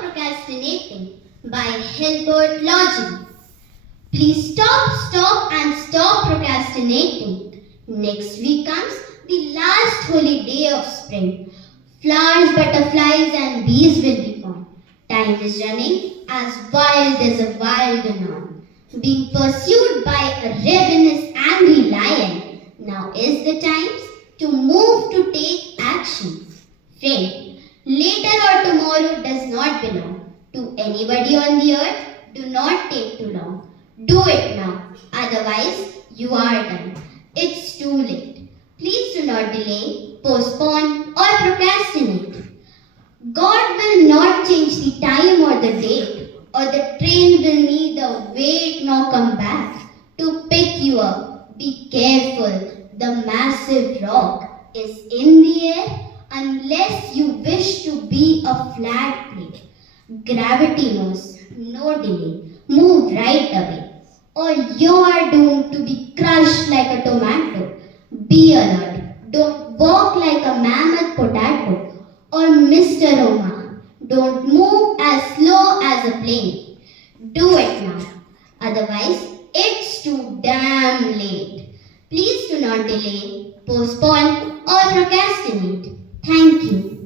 Procrastinating by Hilbert Lodgen. Please stop procrastinating. Next week comes the last holy day of spring. Flowers, butterflies, and bees will be gone. Time is running as wild as a wild anon, being pursued by a ravenous, angry lion. Now is the time to move to take action. Friend, later or tomorrow does not belong to anybody on the earth. Do not take too long. Do it now. Otherwise, you are done. It's too late. Please do not delay, postpone, or procrastinate. God will not change the time or the date, or the train will neither wait nor come back to pick you up. Be careful. The massive rock is in the air unless you wish to be a flat plate. Gravity knows no delay. Move right away, or you are doomed to be crushed like a tomato. Be alert. Don't walk like a mammoth potato or Mr. Roma. Don't move as slow as a plane. Do it now. Otherwise, it's too damn late. Please do not delay, postpone, or procrastinate. Thank you.